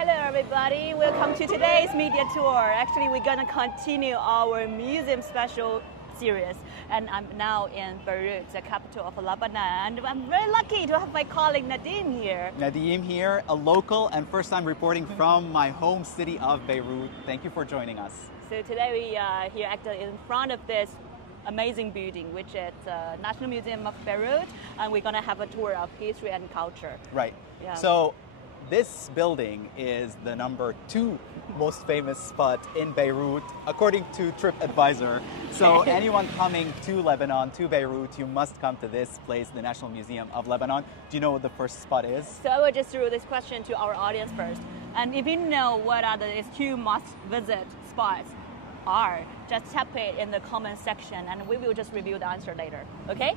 Hello everybody, welcome to today's media tour. Actually, we're gonna continue our museum special series, and I'm now in Beirut, the capital of Lebanon. I'm very lucky to have my colleague Nadim here. Nadim here, a local and first time reporting from my home city of Beirut. Thank you for joining us. So today we are here actually in front of this amazing building, which is the National Museum of Beirut, and we're gonna have a tour of history and culture. Right. Yeah. So this building is the number 2 most famous spot in Beirut, according to TripAdvisor. So anyone coming to Lebanon, to Beirut, you must come to this place, the National Museum of Lebanon. Do you know what the first spot is? So I will just throw this question to our audience first. And if you know what are these 2 must-visit spots are, just type it in the comment section and we will just review the answer later, okay?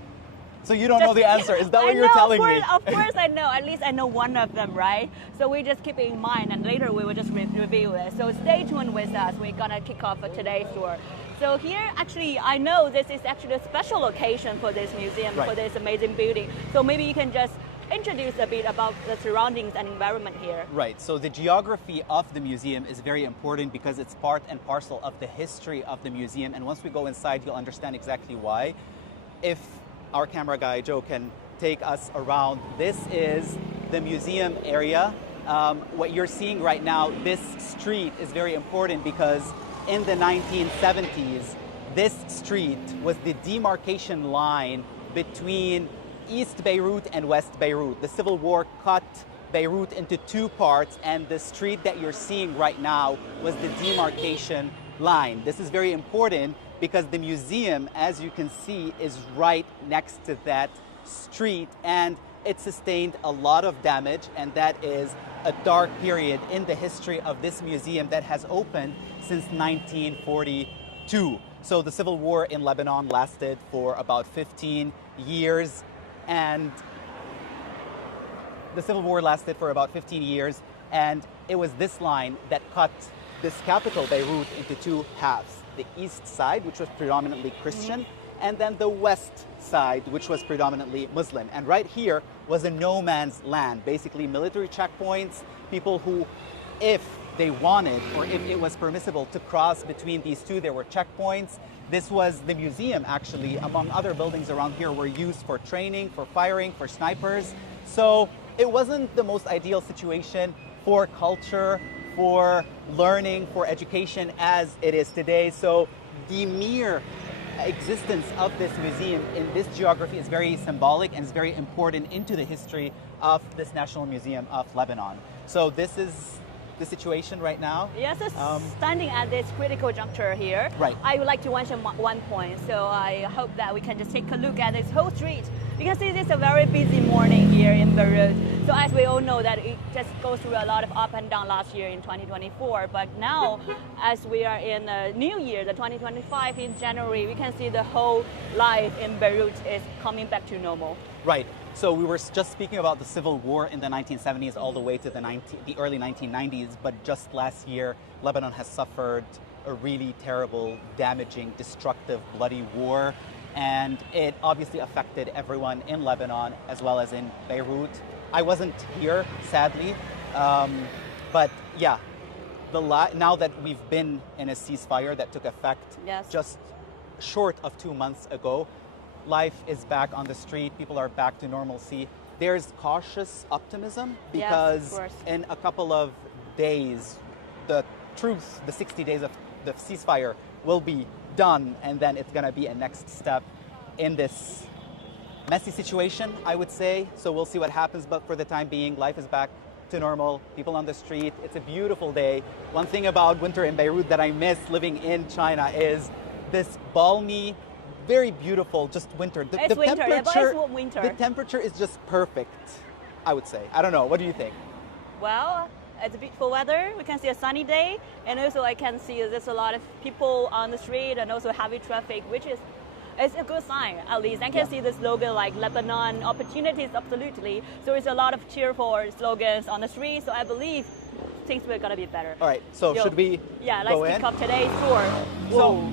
So you don't know the answer, is that what you're telling me? Of course I know, at least I know one of them, right? So we just keep it in mind and later we will just review it. So stay tuned with us, we're gonna kick off today's tour. So here, actually, I know this is actually a special location for this museum, right, for this amazing building. So maybe you can just introduce a bit about the surroundings and environment here. Right, so the geography of the museum is very important because it's part and parcel of the history of the museum, and once we go inside, you'll understand exactly why. If our camera guy, Joe, can take us around. This is the museum area. What you're seeing right now, this street is very important because in the 1970s, this street was the demarcation line between East Beirut and West Beirut. The Civil War cut Beirut into 2 parts, and the street that you're seeing right now was the demarcation line. This is very important because the museum, as you can see, is right next to that street, and it sustained a lot of damage, and that is a dark period in the history of this museum that has opened since 1942. So the Civil War in Lebanon lasted for about 15 years, and it was this line that cut this capital, Beirut, into 2 halves. The east side, which was predominantly Christian, and then the west side, which was predominantly Muslim. And right here was a no man's land, basically military checkpoints, people who, if they wanted or if it was permissible to cross between these 2, there were checkpoints. This was the museum, actually, among other buildings around here, were used for training, for firing, for snipers. So it wasn't the most ideal situation for culture, for learning, for education as it is today. So the mere existence of this museum in this geography is very symbolic and is very important into the history of this National Museum of Lebanon. So this is the situation right now. Yes, it's standing at this critical juncture here. Right. I would like to mention one point. So I hope that we can just take a look at this whole street. You can see this is a very busy morning here in Beirut. So as we all know that it just goes through a lot of up and down last year in 2024. But now, as we are in the new year, the 2025 in January, we can see the whole life in Beirut is coming back to normal. Right. So we were just speaking about the Civil War in the 1970s all the way to the early 1990s, but just last year, Lebanon has suffered a really terrible, damaging, destructive, bloody war. And it obviously affected everyone in Lebanon as well as in Beirut. I wasn't here, sadly, but yeah, now that we've been in a ceasefire that took effect just short of 2 months ago, life is back on the street, people are back to normalcy. There's cautious optimism because in a couple of days, the 60 days of the ceasefire will be done, and then it's going to be a next step in this messy situation, I would say. So we'll see what happens, but for the time being, life is back to normal, people on the street. It's a beautiful day. One thing about winter in Beirut that I miss living in China is this balmy, very beautiful, just winter. The temperature is just perfect, I would say. I don't know, what do you think? Well, it's a beautiful weather. We can see a sunny day, and also I can see there's a lot of people on the street and also heavy traffic, which is it's a good sign, at least. I can see the slogan like Lebanon opportunities, absolutely. So it's a lot of cheerful slogans on the street, so I believe things are gonna be better. All right, so should we let's kick off today's tour. So,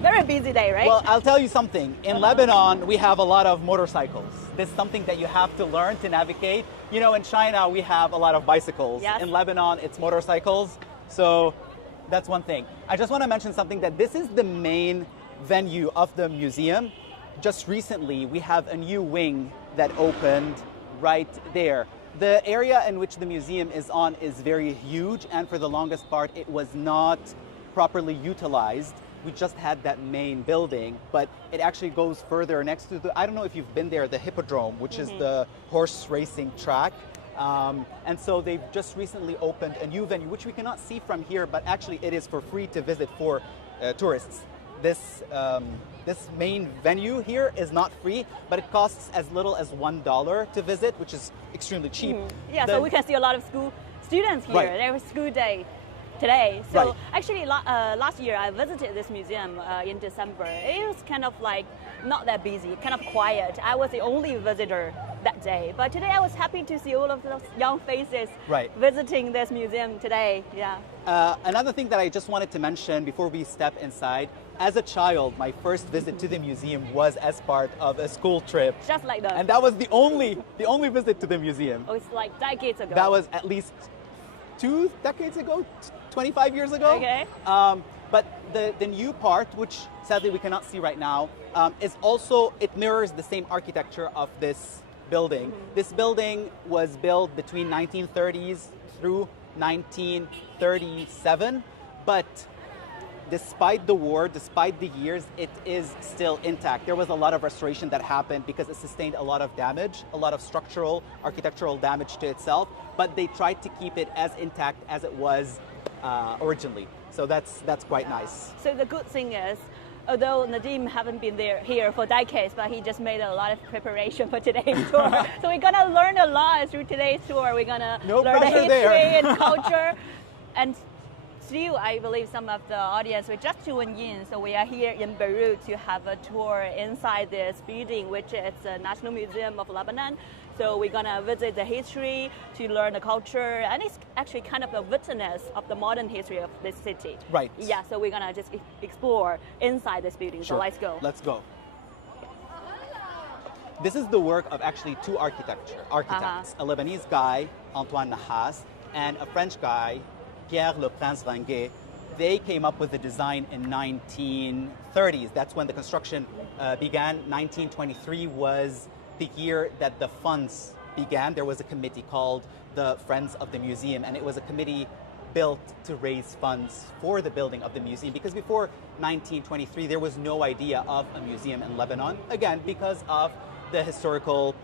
very busy day, right? Well, I'll tell you something. In Lebanon, we have a lot of motorcycles. this is something that you have to learn to navigate. You know, in China, we have a lot of bicycles. Yes. In Lebanon, it's motorcycles. So that's one thing. I just want to mention something, that this is the main venue of the museum. Just recently, we have a new wing that opened right there. The area in which the museum is on is very huge, and for the longest part, it was not properly utilized. We just had that main building, but it actually goes further next to the, I don't know if you've been there, the Hippodrome, which is the horse racing track. And so they've just recently opened a new venue, which we cannot see from here, but actually it is for free to visit for tourists. This main venue here is not free, but it costs as little as $1 to visit, which is extremely cheap. Yeah, so we can see a lot of school students here. Right. There was school day today. So Right. actually last year I visited this museum in December. It was kind of like not that busy, kind of quiet. I was the only visitor that day. But today I was happy to see all of those young faces Right. visiting this museum today. Yeah. Another thing that I just wanted to mention before we step inside, as a child, my first visit to the museum was as part of a school trip. Just like that. And that was the only visit to the museum. Oh, it's like decades ago. That was at least 2 decades ago, 25 years ago. Okay. But the new part, which sadly we cannot see right now, is also, it mirrors the same architecture of this building. This building was built between 1930s through 1937, but despite the war, despite the years, it is still intact. There was a lot of restoration that happened because it sustained a lot of damage, a lot of structural, architectural damage to itself, but they tried to keep it as intact as it was originally. So that's quite nice. So the good thing is, although Nadim haven't been here for decades, but he just made a lot of preparation for today's tour. So we're gonna learn a lot through today's tour. We're gonna learn the history and culture. And still, I believe some of the audience will just tune in. So we are here in Beirut to have a tour inside this building, which is the National Museum of Lebanon. So we're gonna visit the history to learn the culture, and it's actually kind of a witness of the modern history of this city. Right. Yeah, so we're gonna just explore inside this building. Sure. So let's go. Let's go. This is the work of actually two architects, a Lebanese guy, Antoine Nahas, and a French guy, Pierre Le Prince Ranguet. They came up with the design in 1930s. That's when the construction began. 1923 was the year that the funds began. There was a committee called the Friends of the Museum, and it was a committee built to raise funds for the building of the museum, because before 1923 there was no idea of a museum in Lebanon, again because of the historical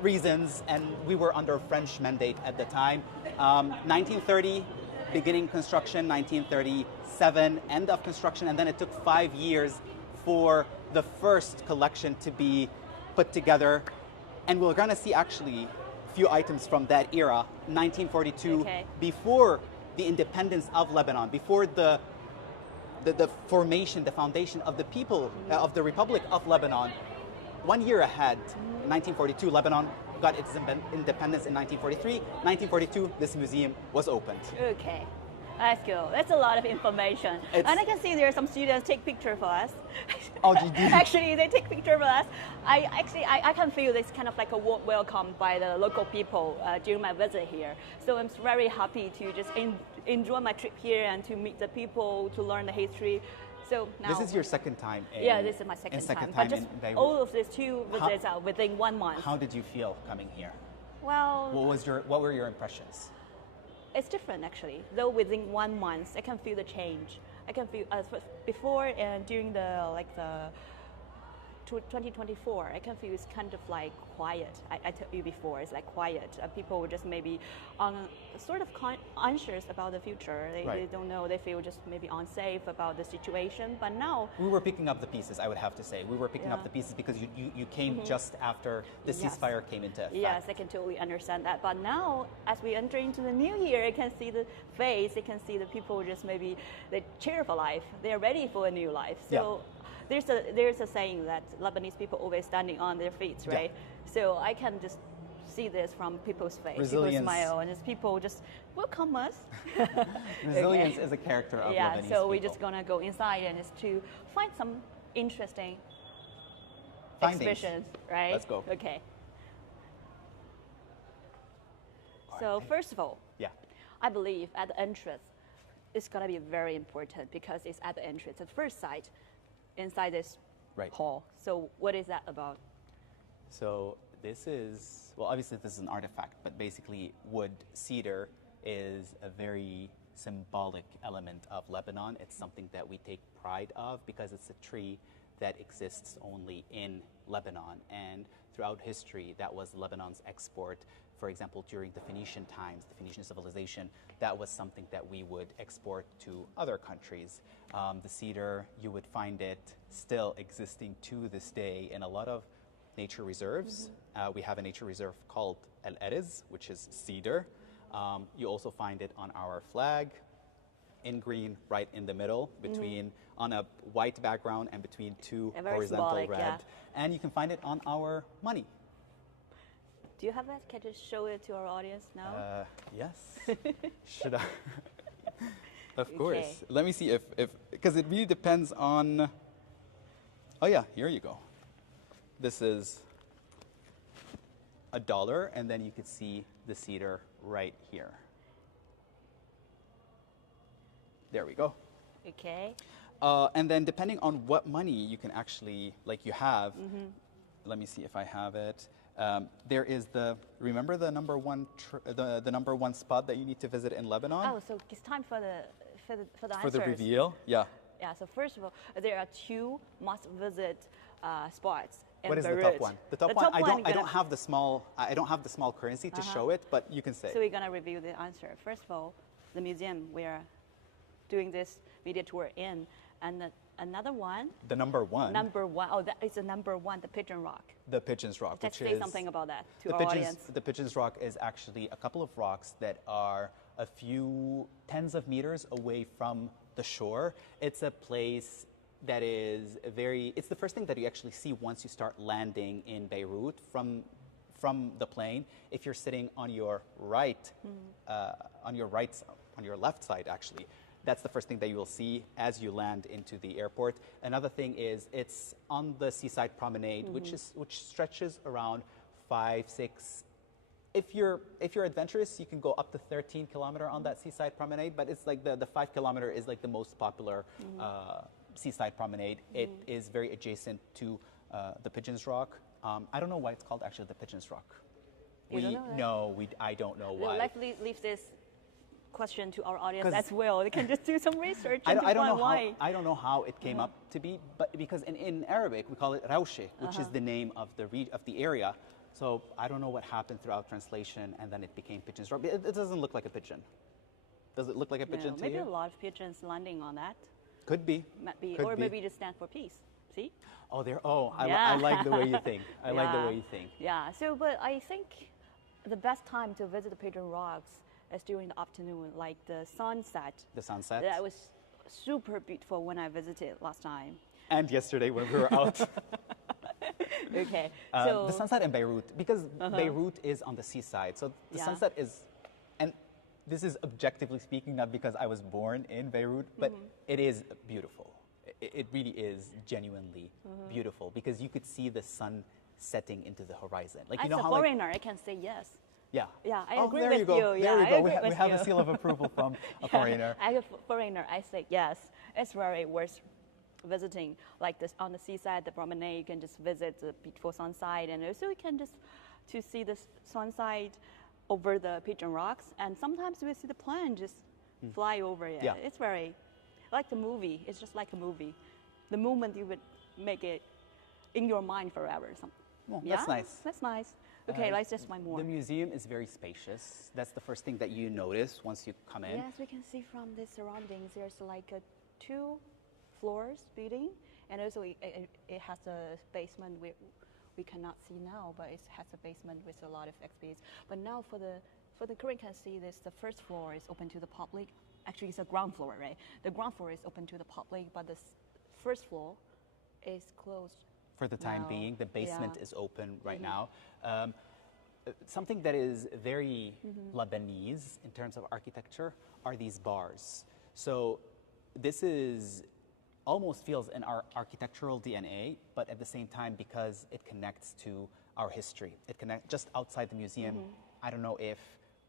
reasons, and we were under French mandate at the time. 1930 beginning construction, 1937 end of construction, and then it took 5 years for the first collection to be put together, and we're going to see actually a few items from that era. 1942, before the independence of Lebanon, before the formation, the foundation of the people of the Republic of Lebanon. 1 year ahead, 1942, Lebanon got its independence in 1943. 1942, this museum was opened. Okay. Let's go. That's a lot of information. And I can see there are some students take picture for us. Oh, did you? Actually, they take picture for us. I can feel this kind of like a warm welcome by the local people during my visit here. So I'm very happy to just enjoy my trip here and to meet the people, to learn the history. So now, this is your second time in, yeah, this is my second time. But just all of these two visits are within 1 month. How did you feel coming here? Well, what were your impressions? It's different actually. Though within 1 month, I can feel the change. I can feel before and during the 2024. I can feel it's kind of like quiet. I told you before, it's like quiet. People were just maybe sort of anxious about the future. They don't know. They feel just maybe unsafe about the situation. But now we were picking up the pieces. I would have to say we were picking up the pieces because you came just after the ceasefire came into effect. Yes, I can totally understand that. But now, as we enter into the new year, I can see the face. I can see the people just maybe they cheer for life. They are ready for a new life. So. There's a saying that Lebanese people always standing on their feet, right? Yeah. So I can just see this from people's face. Resilience. People smile, and just people just welcome us. Resilience is a character of Lebanese people. So we're just gonna go inside and just to find some interesting findings. exhibitions, right? Let's go. Okay. So first of all, Yeah. I believe at the entrance, it's gonna be very important because it's at the entrance, at first sight, inside this Right. hall. So what is that about? So this is, well, obviously this is an artifact, but basically wood cedar is a very symbolic element of Lebanon. It's something that we take pride of because it's a tree that exists only in Lebanon. And throughout history, that was Lebanon's export. For example, during the Phoenician times, the Phoenician civilization, that was something that we would export to other countries. The cedar, you would find it still existing to this day in a lot of nature reserves. We have a nature reserve called El Eriz, which is cedar. You also find it on our flag in green, right in the middle, between on a white background and between two And very horizontal symbolic, red. yeah. And you can find it on our money. Do you have that? Can you just show it to our audience now? Yes. Should I? Of course. Okay. Let me see if because it really depends on. Oh yeah, here you go. This is $1, and then you could see the cedar right here. There we go. Okay. And then depending on what money you can actually, like you have, let me see if I have it. There is remember the number one, the number one spot that you need to visit in Lebanon? Oh, so it's time for the For answers. the reveal? Yeah. Yeah. So first of all, there are 2 must-visit spots in What is the Beirut. top one? The top one. I don't have the small currency to show it, but you can say. So we're gonna review the answer. First of all, the museum we are doing this media tour in, and another one. The number one. Number one. Oh, that is the number one, the Pigeon Rock. The Pigeons Rock, Just which say is something about that to the our Pigeons, audience. The Pigeons Rock is actually a couple of rocks that are a few tens of meters away from the shore. It's a place that is it's the first thing that you actually see once you start landing in Beirut from the plane. If you're sitting on your right, on your left side actually, that's the first thing that you will see as you land into the airport. Another thing is it's on the seaside promenade, which stretches around 5, 6. If you're adventurous, you can go up to 13 kilometer on that seaside promenade. But it's like the 5 kilometer is like the most popular seaside promenade. It is very adjacent to the Pigeons Rock. I don't know why it's called actually the Pigeons Rock. You don't know that? No, I don't know why. Let's leave this question to our audience as well. They can just do some research I and don't know why. I don't know how it came up to be, but because in Arabic we call it Rawshi, which is the name of the area. So I don't know what happened throughout translation, and then it became Pigeons Rock. It doesn't look like a pigeon. Does it look like a pigeon to maybe you? a lot of pigeons landing on that. Could be. Might be, Could or be. maybe just stand for peace. See? Oh, I Yeah. like the way you think. I like the Yeah. way you think. Yeah. So, but I think the best time to visit the Pigeon Rocks is during the afternoon, like the sunset. The sunset. That was super beautiful when I visited last time. And yesterday when we were out. Okay. The sunset in Beirut, because Beirut is on the seaside. So the Yeah. sunset is, and this is objectively speaking, not because I was born in Beirut, but it is beautiful. It really is genuinely beautiful because you could see the sun setting into the horizon. Like, as you know a how foreigner, I can say yes. Yeah. Yeah, I Oh, agree there with you go. you. There Yeah, you I go. agree We with have you. a seal of approval from a foreigner. As a foreigner, I say yes. It's very worth visiting. Like this on the seaside, the promenade, you can just visit the beautiful sunset, and also you can just to see the sunset over the Pigeon Rocks. And sometimes we see the plane just fly over it. Yeah. It's very like the movie. It's just like a movie. The moment you would make it in your mind forever. Well, Yeah, that's nice. That's nice. Okay, let's just find more. The museum is very spacious. That's the first thing that you notice once you come in. Yes, we can see from the surroundings. There's like a 2 floors building, and also it has a basement we cannot see now, but it has a basement with a lot of exhibits. But now for the current can see this, the first floor is open to the public. Actually, it's a ground floor, right? The ground floor is open to the public, but the first floor is closed. For the time now. being, the basement Yeah. is open right now. Something that is very Lebanese in terms of architecture are these bars. So this is almost feels in our architectural DNA, but at the same time, because it connects to our history. It connects just outside the museum. I don't know if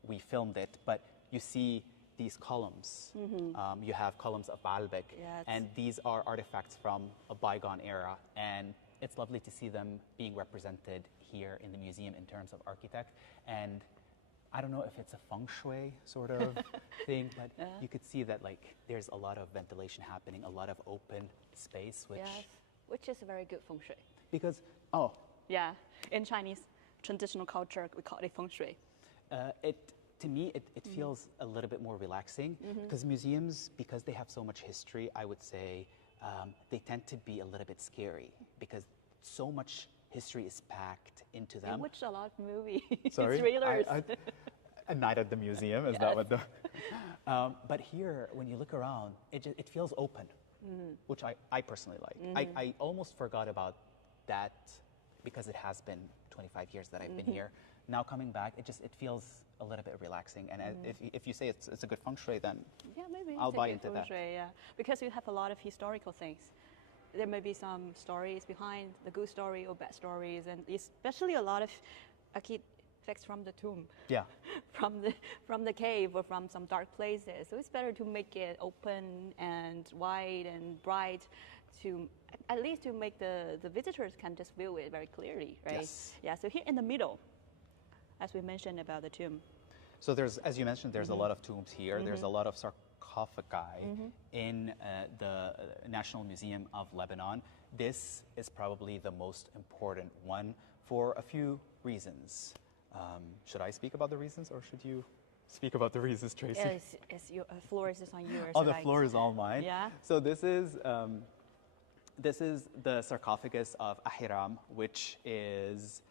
we filmed it, but you see these columns. You have columns of Baalbek, and these are artifacts from a bygone era. And it's lovely to see them being represented here in the museum in terms of architect. And I don't know if it's a feng shui sort of thing, but you could see that like there's a lot of ventilation happening, a lot of open space, which is a very good feng shui. Because yeah, in Chinese traditional culture we call it feng shui. To me, it feels a little bit more relaxing because museums, because they have so much history, I would say they tend to be a little bit scary because so much history is packed into them. I watched a lot of movies, Sorry? thrillers. A night at the museum, is that what the... but here, when you look around, it feels open, which I personally like. I almost forgot about that because it has been 25 years that I've been here. Now coming back, it feels a little bit relaxing. And if you say it's a good feng shui, then maybe I'll buy into feng that. Shui, because you have a lot of historical things. There may be some stories behind the good story or bad stories, and especially a lot of artifacts from the tomb, from the cave or from some dark places. So it's better to make it open and wide and bright, to at least to make the visitors can just view it very clearly, right? Yes. Yeah. So here in the middle, as we mentioned about the tomb. So there's, as you mentioned, there's a lot of tombs here. There's a lot of sarcophagi in the National Museum of Lebanon. This is probably the most important one for a few reasons. Should I speak about the reasons, or should you speak about the reasons, Tracy? Yes, your floor is on yours. Oh, the floor is all mine. Yeah. So this is the sarcophagus of Ahiram, which is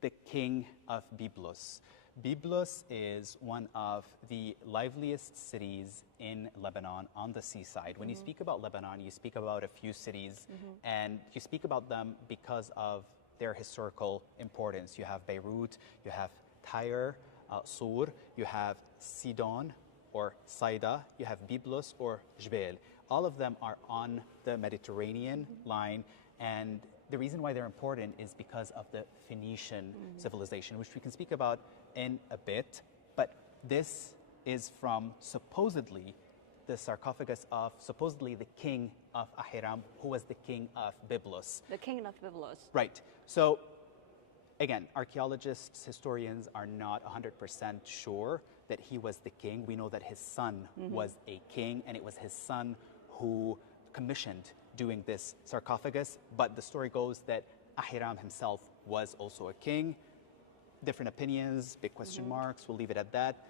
the King of Byblos. Byblos is one of the liveliest cities in Lebanon on the seaside. When you speak about Lebanon, you speak about a few cities, and you speak about them because of their historical importance. You have Beirut, you have Tyre, Sur, you have Sidon or Saida, you have Byblos or Jbel. All of them are on the Mediterranean line, and the reason why they're important is because of the Phoenician civilization, which we can speak about in a bit. But this is from supposedly the sarcophagus of supposedly the king of Ahiram, who was the king of Byblos. The king of Byblos. Right. So again, archaeologists, historians are not 100% sure that he was the king. We know that his son was a king, and it was his son who commissioned doing this sarcophagus. But the story goes that Ahiram himself was also a king. Different opinions, big question marks, we'll leave it at that.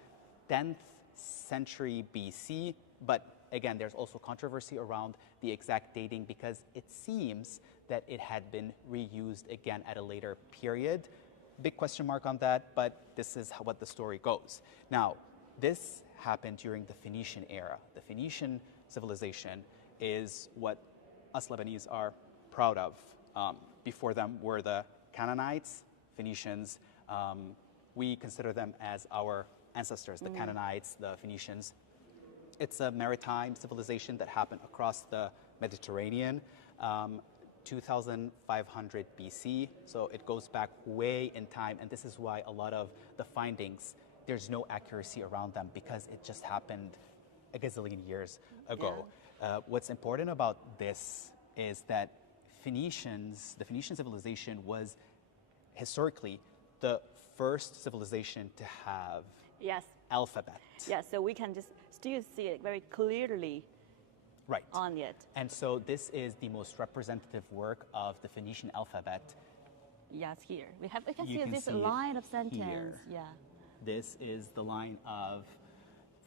10th century BC, but again, there's also controversy around the exact dating because it seems that it had been reused again at a later period. Big question mark on that, but this is what the story goes. Now, this happened during the Phoenician era. The Phoenician civilization is what us Lebanese are proud of. Before them were the Canaanites, Phoenicians. We consider them as our ancestors, the Canaanites, the Phoenicians. It's a maritime civilization that happened across the Mediterranean, 2500 BC. So it goes back way in time, and this is why a lot of the findings, there's no accuracy around them because it just happened a gazillion years ago. What's important about this is that the Phoenician civilization was historically the first civilization to have alphabet. Yes, so we can just still see it very clearly on it. And so this is the most representative work of the Phoenician alphabet. Yes, here. We can see this line of sentence. Here. This is the line of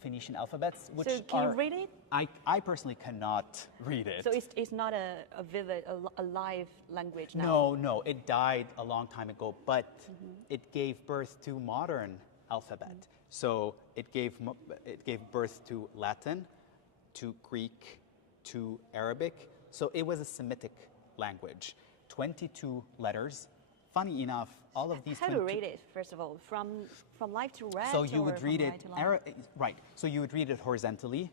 Phoenician alphabets, which so can you read it? I personally cannot read it. So it's not a vivid, a live language now? No, it died a long time ago, but it gave birth to modern alphabet. So it gave birth to Latin, to Greek, to Arabic. So it was a Semitic language. 22 letters. Funny enough, all of these. How to read it, first of all, from left to right. So you would read it right. So you would read it horizontally,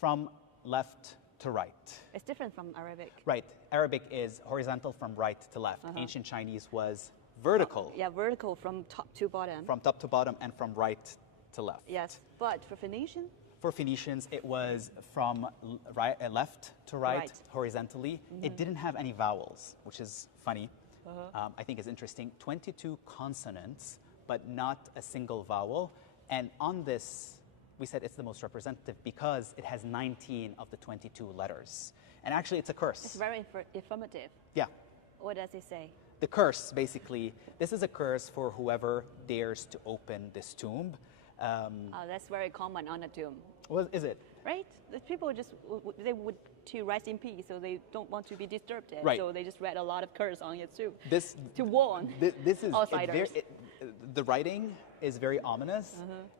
from left to right. It's different from Arabic. Right. Arabic is horizontal from right to left. Ancient Chinese was vertical. Yeah, vertical from top to bottom. From top to bottom and from right to left. Yes, but for Phoenician? For Phoenicians, it was from left to right, horizontally. It didn't have any vowels, which is funny. I think is interesting. 22 consonants, but not a single vowel. And on this, we said it's the most representative because it has 19 of the 22 letters. And actually, it's a curse. It's very informative. Yeah. What does it say? The curse, basically, this is a curse for whoever dares to open this tomb. That's very common on a tomb. Well, is it? Right? The people just, they would to rest in peace, so they don't want to be disturbed. Right. So they just read a lot of curse on it too. This, to warn this is outsiders. The writing is very ominous.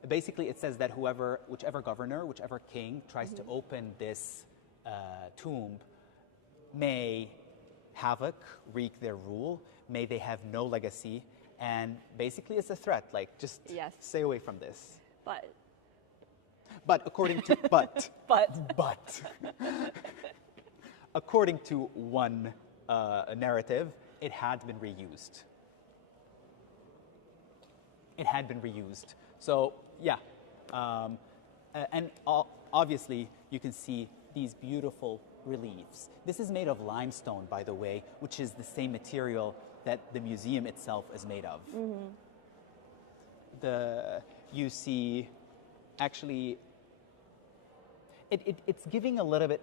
Basically, it says that whichever governor, whichever king tries to open this tomb may havoc, wreak their rule, may they have no legacy, and basically it's a threat, like just stay away from this. But according to according to one narrative, it had been reused. It had been reused. So yeah, and obviously you can see these beautiful reliefs. This is made of limestone, by the way, which is the same material that the museum itself is made of. You see, actually, it's giving a little bit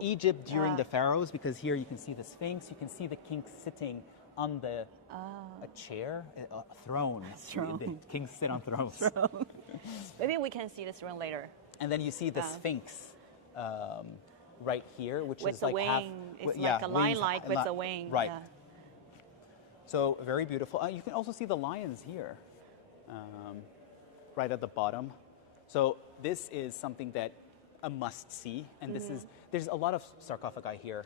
Egypt during the pharaohs, because here you can see the Sphinx, you can see the king sitting on a chair, a throne. The kings sit on thrones. Maybe we can see the throne later. And then you see the Sphinx right here, which with is like wing. It's like a lion-like with a wing. Right. Yeah. So very beautiful. You can also see the lions here, right at the bottom. So this is something that a must-see, and there's a lot of sarcophagi here,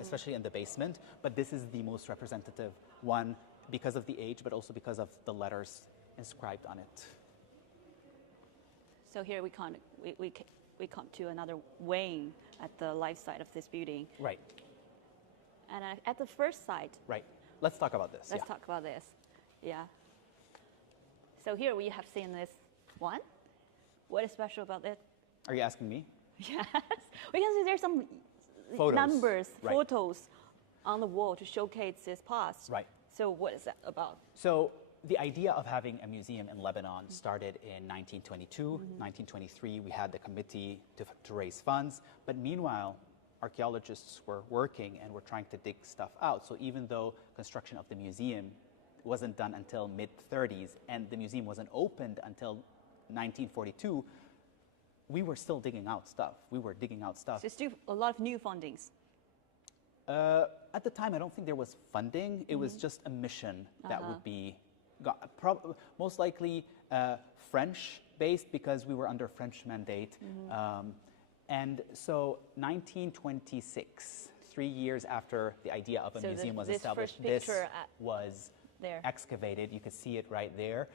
especially in the basement, but this is the most representative one because of the age, but also because of the letters inscribed on it. So here we come to another wing at the left side of this building. Right. And at the first side. Right. Let's talk about this. Let's talk about this. Yeah. So here we have seen this one. What is special about it? Are you asking me? Yes. We can see there's some photos on the wall to showcase this past. Right. So what is that about? So the idea of having a museum in Lebanon started in 1922, 1923. We had the committee to raise funds. But meanwhile, archaeologists were working and were trying to dig stuff out. So even though construction of the museum wasn't done until mid-30s and the museum wasn't opened until 1942, we were still digging out stuff. We were digging out stuff. So still a lot of new fundings. At the time, I don't think there was funding. It was just a mission that would be most likely French-based because we were under French mandate. And so 1926, 3 years after the idea of a museum was established, this was excavated. You could see it right there.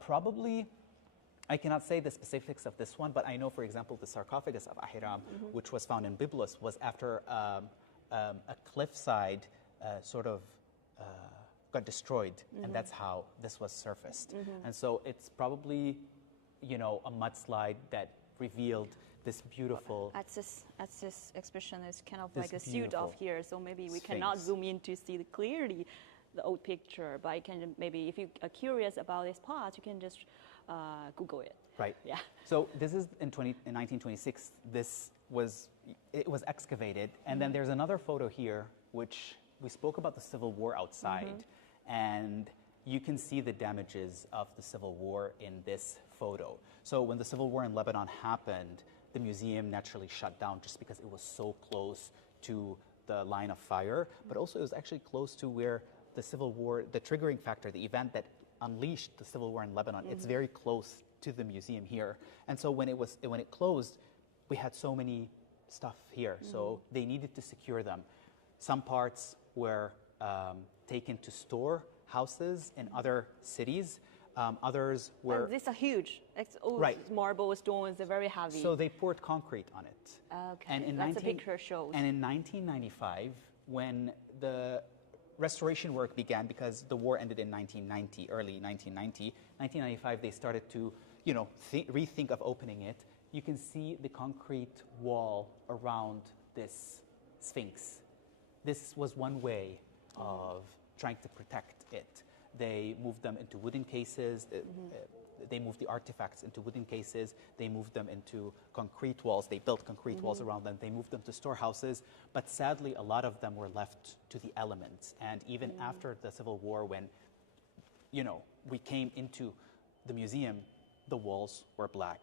Probably, I cannot say the specifics of this one, but I know, for example, the sarcophagus of Ahiram, which was found in Byblos, was after a cliffside got destroyed, and that's how this was surfaced. And so it's probably, a mudslide that revealed this beautiful. At this expression is kind of like a suit off here, so maybe we cannot zoom in to see clearly the old picture, but I can maybe, if you are curious about this part, you can just Google it. Right. Yeah. So this is in 1926. It was excavated, and then there's another photo here, which we spoke about the Civil War outside, and you can see the damages of the Civil War in this photo. So when the Civil War in Lebanon happened, the museum naturally shut down just because it was so close to the line of fire, but also it was actually close to where the Civil War, the triggering factor, the event that unleashed the Civil War in Lebanon, it's very close to the museum here. And so when it closed, we had so many stuff here, so they needed to secure them. Some parts were taken to store houses in other cities. Others were... And these are huge. It's all Right. marble stones, they're very heavy. So they poured concrete on it. Okay, And in that's a picture shows. And in 1995, when the restoration work began, because the war ended in 1990, early 1990, 1995, they started to, rethink of opening it. You can see the concrete wall around this Sphinx. This was one way of trying to protect it. They moved them into wooden cases. They moved the artifacts into wooden cases. They moved them into concrete walls. They built concrete walls around them. They moved them to storehouses. But sadly, a lot of them were left to the elements. And even after the Civil War, when, we came into the museum, the walls were black.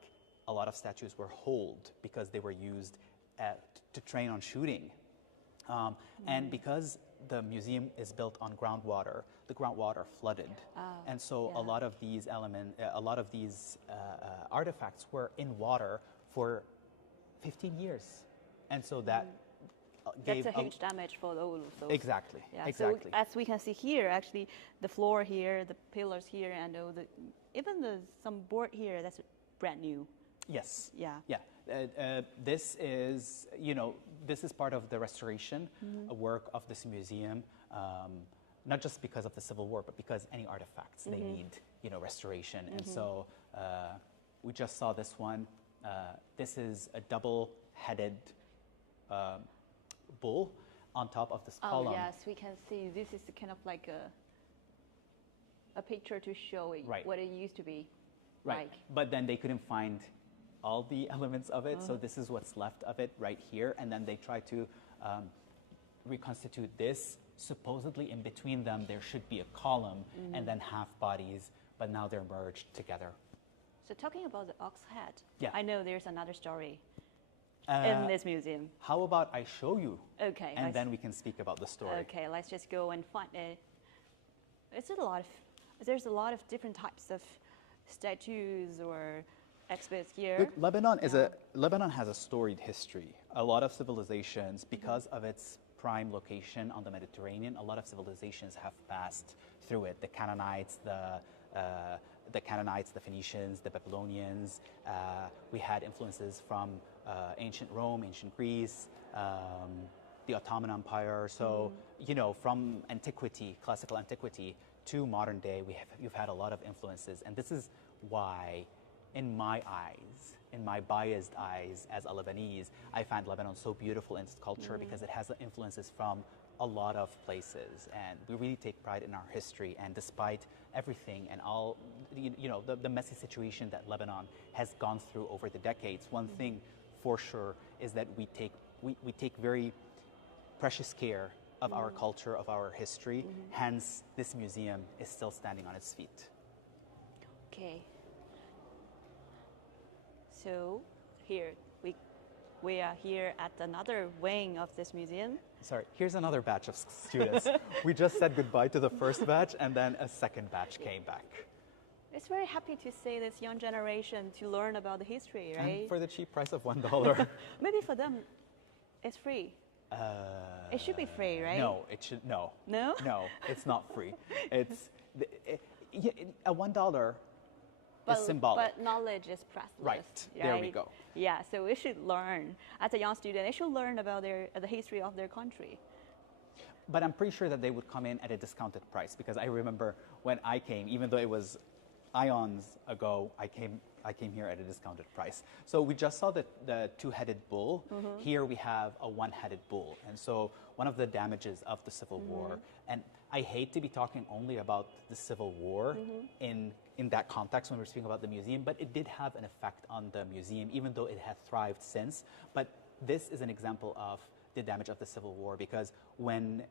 A lot of statues were holed because they were used to train on shooting. And because the museum is built on groundwater, the groundwater flooded, and so a lot of these artifacts were in water for 15 years, and so that gave that's a huge damage for all of those. Exactly. Yeah. Exactly. So as we can see here, actually, the floor here, the pillars here, and even some board here that's brand new. Yes. Yeah. Yeah. This is, this is part of the restoration work of this museum, not just because of the Civil War, but because any artifacts, they need, restoration. And so we just saw this one. This is a double-headed bull on top of this column. Oh, yes, we can see this is kind of like a picture to show it, what it used to be like. But then they couldn't find all the elements of it, so this is what's left of it right here, and then they try to reconstitute this. Supposedly in between them there should be a column and then half bodies, but now they're merged together. So talking about the ox head, yeah. I know there's another story in this museum. How about I show you? Okay. And then we can speak about the story. Okay, let's just go and find it. There's a lot of different types of statues or exhibits here. Look, Lebanon has a storied history. A lot of civilizations, because of its prime location on the Mediterranean, a lot of civilizations have passed through it. The Canaanites, the Phoenicians, the Babylonians. We had influences from ancient Rome, ancient Greece, the Ottoman Empire. So, from antiquity, classical antiquity, to modern day, you've had a lot of influences. And this is why, in my eyes, in my biased eyes as a Lebanese, I find Lebanon so beautiful in its culture because it has influences from a lot of places, and we really take pride in our history. And despite everything and all, the messy situation that Lebanon has gone through over the decades, one thing for sure is that we take very precious care of our culture, of our history. Hence, this museum is still standing on its feet. Okay. So here we are here at another wing of this museum. Sorry, here's another batch of students. We just said goodbye to the first batch, and then a second batch came back. It's very happy to see this young generation to learn about the history, right? And for the cheap price of $1. Maybe for them, it's free. It should be free, right? No, it should no. No? No, it's not free. It's a $1. It's symbolic. But knowledge is priceless. Right. There we go. Yeah, so we should learn. As a young student, they should learn about the history of their country. But I'm pretty sure that they would come in at a discounted price, because I remember when I came, even though it was eons ago, I came here at a discounted price. So we just saw the two-headed bull. Here we have a one-headed bull. And so one of the damages of the Civil War, and I hate to be talking only about the Civil War in that context when we're speaking about the museum, but it did have an effect on the museum, even though it had thrived since. But this is an example of the damage of the Civil War, because when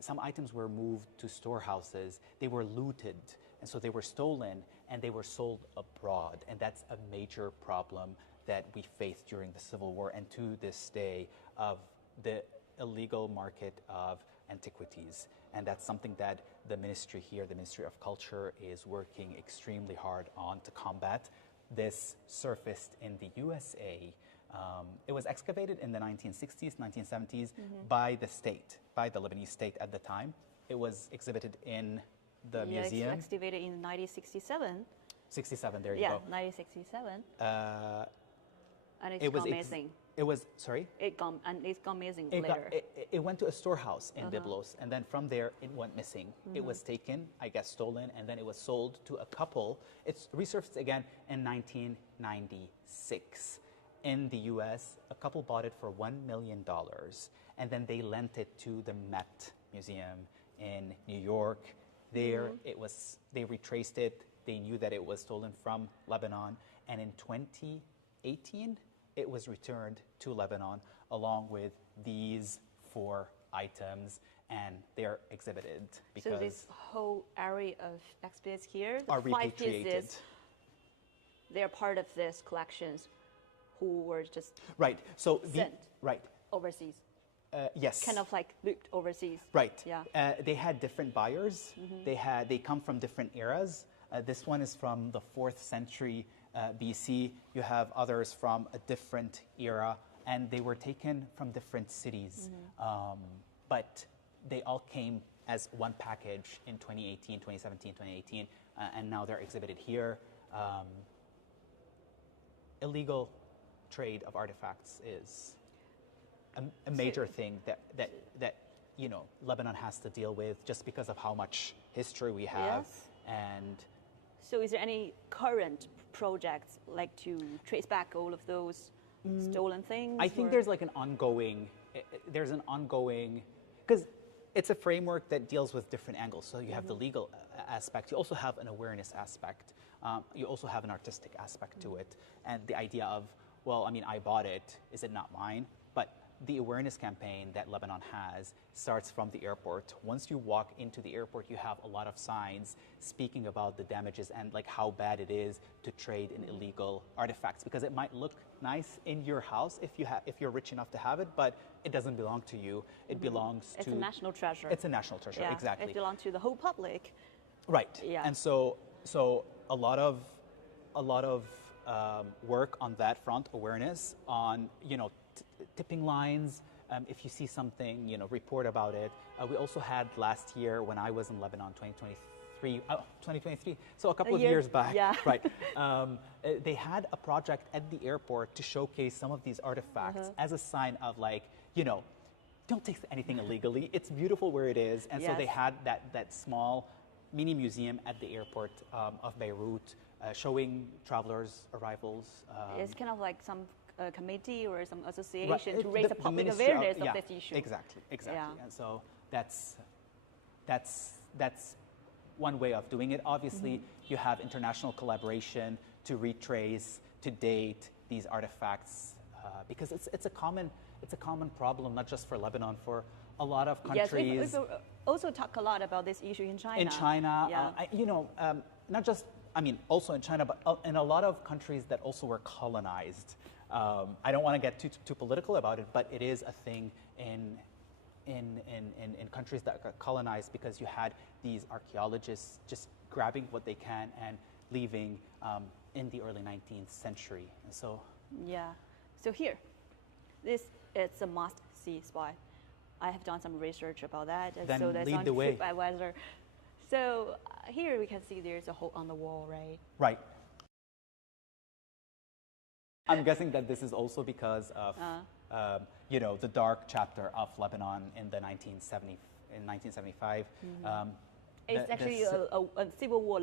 some items were moved to storehouses, they were looted, and so they were stolen and they were sold abroad. And that's a major problem that we faced during the Civil War and to this day, of the illegal market of antiquities. And that's something that the ministry here, the Ministry of Culture, is working extremely hard on to combat. This surfaced in the USA. It was excavated in the 1960s, 1970s by the state, by the Lebanese state at the time. It was exhibited in the museum. It's excavated in 1967. 67, there you Yeah, go. 1967. And it's It was gone missing. It was, sorry? It's gone missing It, later. it went to a storehouse in Byblos, and then from there it went missing. It was taken, I guess stolen, and then it was sold to a couple. It's resurfaced again in 1996. In the US, a couple bought it for $1 million, and then they lent it to the Met Museum in New York. There it was, they retraced it. They knew that it was stolen from Lebanon, and in 2018, it was returned to Lebanon along with these 4 items, and they're exhibited because So this whole area of exhibits here, the are 5 repatriated. pieces, they're part of this collections who were just Right. So sent right. overseas, Yes. kind of like looped overseas. Right. Yeah. They had different buyers. They come from different eras. This one is from the 4th century BC. You have others from a different era, and they were taken from different cities. But they all came as one package in 2018, 2017, 2018, and now they're exhibited here. Illegal trade of artifacts is a major thing that you know Lebanon has to deal with just because of how much history we have. Yes. And So is there any current projects like to trace back all of those stolen things? I think or- there's like an ongoing, because it's a framework that deals with different angles. So you have the legal aspect. You also have an awareness aspect. You also have an artistic aspect to it. And the idea of, well, I mean, I bought it. Is it not mine? But the awareness campaign that Lebanon has starts from the airport. Once you walk into the airport, you have a lot of signs speaking about the damages and like how bad it is to trade in illegal artifacts, because it might look nice in your house if you're rich enough to have it, but it doesn't belong to you. It belongs It's to a national treasure. It's a national treasure, Yeah, exactly. it belongs to the whole public. Right. Yeah. And so a lot of work on that front, awareness on tipping lines. If you see something, report about it. We also had last year when I was in Lebanon, 2023. So a couple of years back, yeah. right? They had a project at the airport to showcase some of these artifacts as a sign of don't take anything illegally. It's beautiful where it is, and so they Yes. had that small mini museum at the airport of Beirut, showing travelers' arrivals. It's kind of like some committee or some association Right. to raise the public Ministry awareness of yeah, this issue. Exactly. Yeah. And so that's one way of doing it. Obviously, you have international collaboration to retrace, to date these artifacts, because it's a common problem, not just for Lebanon, for a lot of countries. Yes, we also talk a lot about this issue in China. In China, yeah. not just, also in China, but in a lot of countries that also were colonized. I don't want to get too political about it, but it is a thing in countries that got colonized, because you had these archaeologists just grabbing what they can and leaving in the early 19th century. And so, Yeah. So here, this is a must-see spot. I have done some research about that. Then so that's lead on the way. TripAdvisor. So here we can see there's a hole on the wall, right? right. I'm guessing that this is also because of the dark chapter of Lebanon in the 1975. It's actually a civil war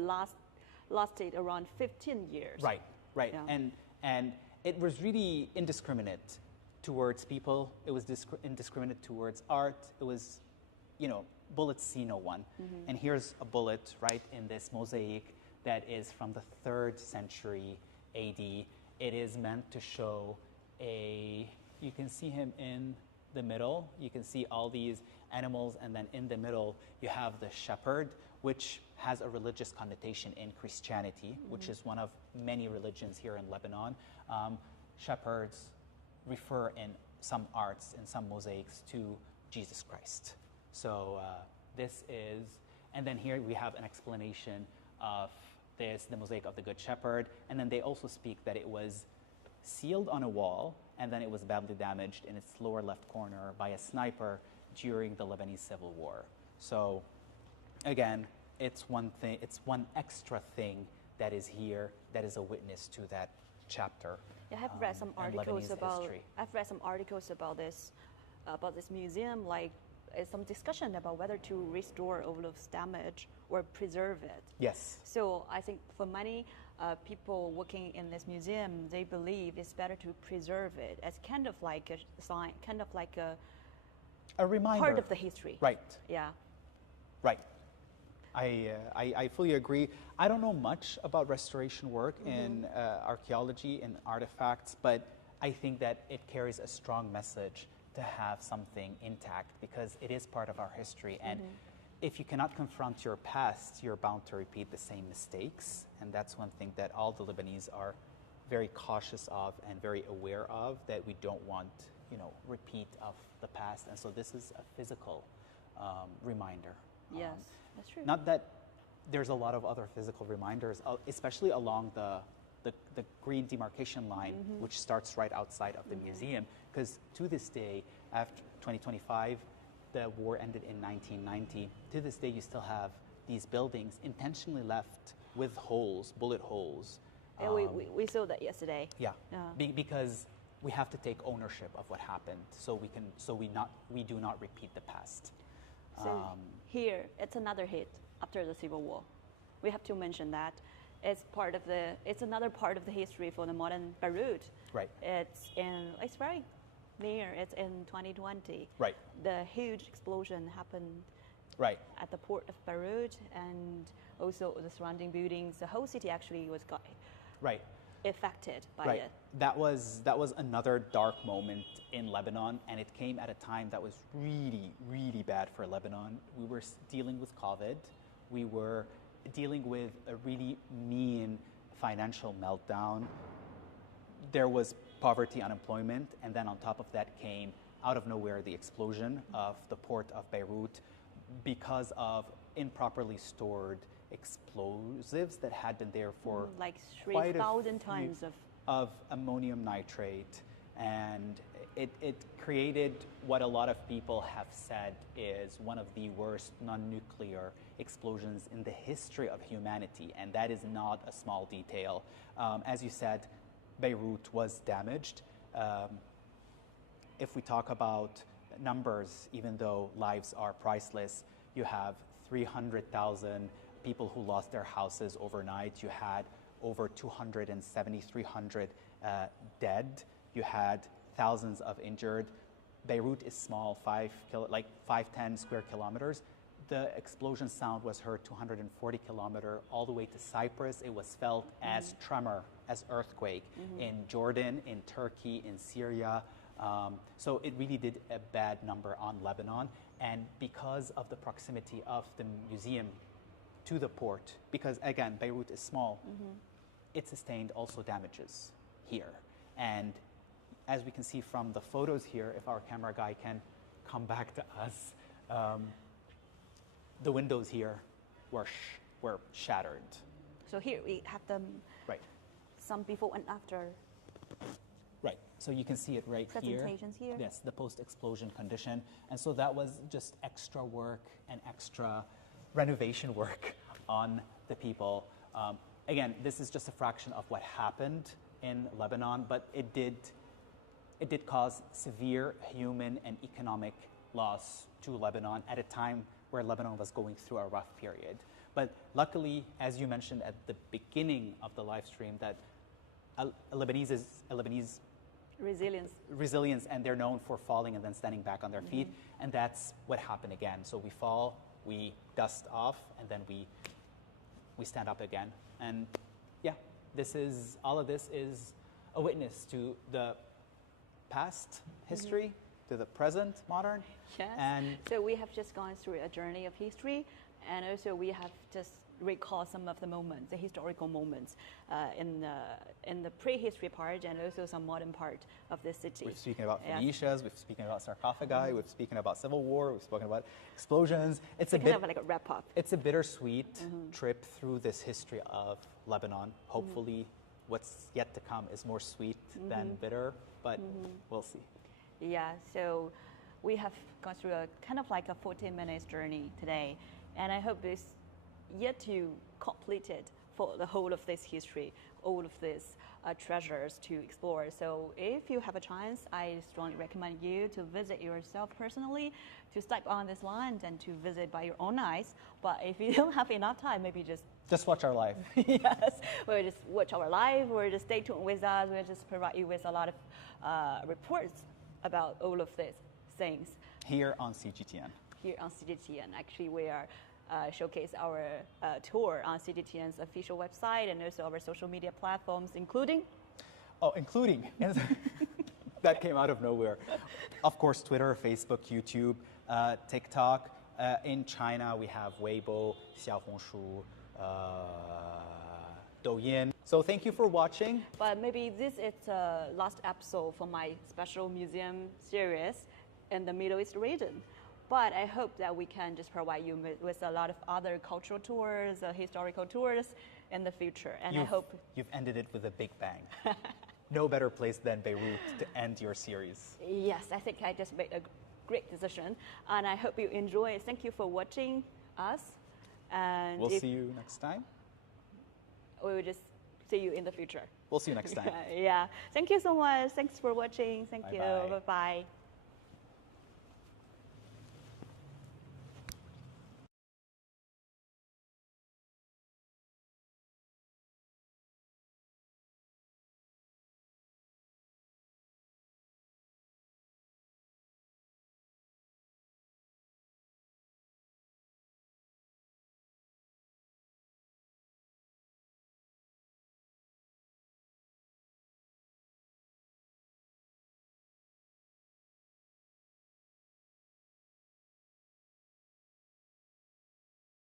lasted around 15 years. Right. Yeah. And it was really indiscriminate towards people. It was indiscriminate towards art. It was, bullets see no one. And here's a bullet right in this mosaic that is from the 3rd century AD. It is meant to show you can see him in the middle. You can see all these animals, and then in the middle you have the shepherd, which has a religious connotation in Christianity, which is one of many religions here in Lebanon. Shepherds refer in some arts, in some mosaics, to Jesus Christ. So this is, and then here we have an explanation of this, the mosaic of the Good Shepherd, and then they also speak that it was sealed on a wall, and then it was badly damaged in its lower left corner by a sniper during the Lebanese Civil War. So again, it's one thing, it's one extra thing that is here that is a witness to that chapter. Yeah, I've read some in articles Lebanese about. history. I've read some articles about this museum. Like, some discussion about whether to restore all of damage or preserve it. Yes. So I think for many people working in this museum, they believe it's better to preserve it as kind of like a sign, kind of like a reminder. part of the history. Right. Yeah. Right. I fully agree. I don't know much about restoration work in archaeology and artifacts, but I think that it carries a strong message to have something intact because it is part of our history. And if you cannot confront your past, you're bound to repeat the same mistakes. And that's one thing that all the Lebanese are very cautious of and very aware of, that we don't want, repeat of the past. And so this is a physical reminder. Yes, that's true. Not that there's a lot of other physical reminders, especially along the green demarcation line, which starts right outside of the museum. Because to this day, after 2025, the war ended in 1990. To this day, you still have these buildings intentionally left with holes, bullet holes. Yeah, we saw that yesterday. Yeah, because we have to take ownership of what happened, so we do not repeat the past. So here, it's another hit after the Civil War. We have to mention that it's another part of the history for the modern Beirut. Right. It's very near. It's in 2020. Right. The huge explosion happened. Right. At the port of Beirut, and also the surrounding buildings. The whole city actually got right. affected by right. it. That was another dark moment in Lebanon, and it came at a time that was really, really bad for Lebanon. We were dealing with COVID. We were dealing with a really mean financial meltdown. There was poverty, unemployment, and then on top of that came, out of nowhere, the explosion of the port of Beirut because of improperly stored explosives that had been there for like 3,000 tons of ammonium nitrate, and it created what a lot of people have said is one of the worst non-nuclear explosions in the history of humanity, and that is not a small detail. As you said, Beirut was damaged. If we talk about numbers, even though lives are priceless, you have 300,000 people who lost their houses overnight. You had over 300 dead. You had thousands of injured. Beirut is small, 510 square kilometers. The explosion sound was heard 240 kilometers all the way to Cyprus. It was felt as tremor, as earthquake in Jordan, in Turkey, in Syria. So it really did a bad number on Lebanon. And because of the proximity of the museum to the port, because again, Beirut is small, it sustained also damages here. And as we can see from the photos here, if our camera guy can come back to us, the windows here were shattered. So here we have them. Right. Some before and after. Right. So you can see it right here. Presentations here. Yes, the post-explosion condition. And so that was just extra work and extra renovation work on the people. Again, this is just a fraction of what happened in Lebanon, but it did cause severe human and economic loss to Lebanon at a time where Lebanon was going through a rough period. But luckily, as you mentioned at the beginning of the live stream, that Lebanese resilience, and they're known for falling and then standing back on their feet, and that's what happened again. So we fall, we dust off, and then we stand up again. And yeah, all of this is a witness to the past history, to the present modern. Yes. And so we have just gone through a journey of history, and also we have just recall some of the moments, the historical moments in the prehistory part, and also some modern part of the city. We've spoken about Phoenicians, we've spoken about sarcophagi, we've spoken about civil war, we've spoken about explosions. It's kind of like a wrap up. It's a bittersweet trip through this history of Lebanon. Hopefully, what's yet to come is more sweet than bitter, but we'll see. Yeah, so we have gone through a kind of like a 14 minutes journey today, and I hope this yet to complete it for the whole of this history, all of these treasures to explore. So if you have a chance, I strongly recommend you to visit yourself personally, to step on this land and to visit by your own eyes. But if you don't have enough time, maybe just watch our live. yes, we'll just watch our live, or just stay tuned with us. We'll just provide you with a lot of reports about all of these things. Here on CGTN. Here on CGTN. Actually, we are showcase our tour on CGTN's official website and also our social media platforms, including... Oh, including. That came out of nowhere. Of course, Twitter, Facebook, YouTube, TikTok. In China, we have Weibo, Xiaohongshu, Douyin. So thank you for watching. But maybe this is the last episode for my special museum series in the Middle East region. But I hope that we can just provide you with a lot of other cultural tours, historical tours in the future. And I hope... You've ended it with a big bang. No better place than Beirut to end your series. Yes, I think I just made a great decision. And I hope you enjoy it. Thank you for watching us. And we'll see you next time. We will just see you in the future. We'll see you next time. Yeah. Thank you so much. Thanks for watching. Thank you. Bye-bye. Bye-bye.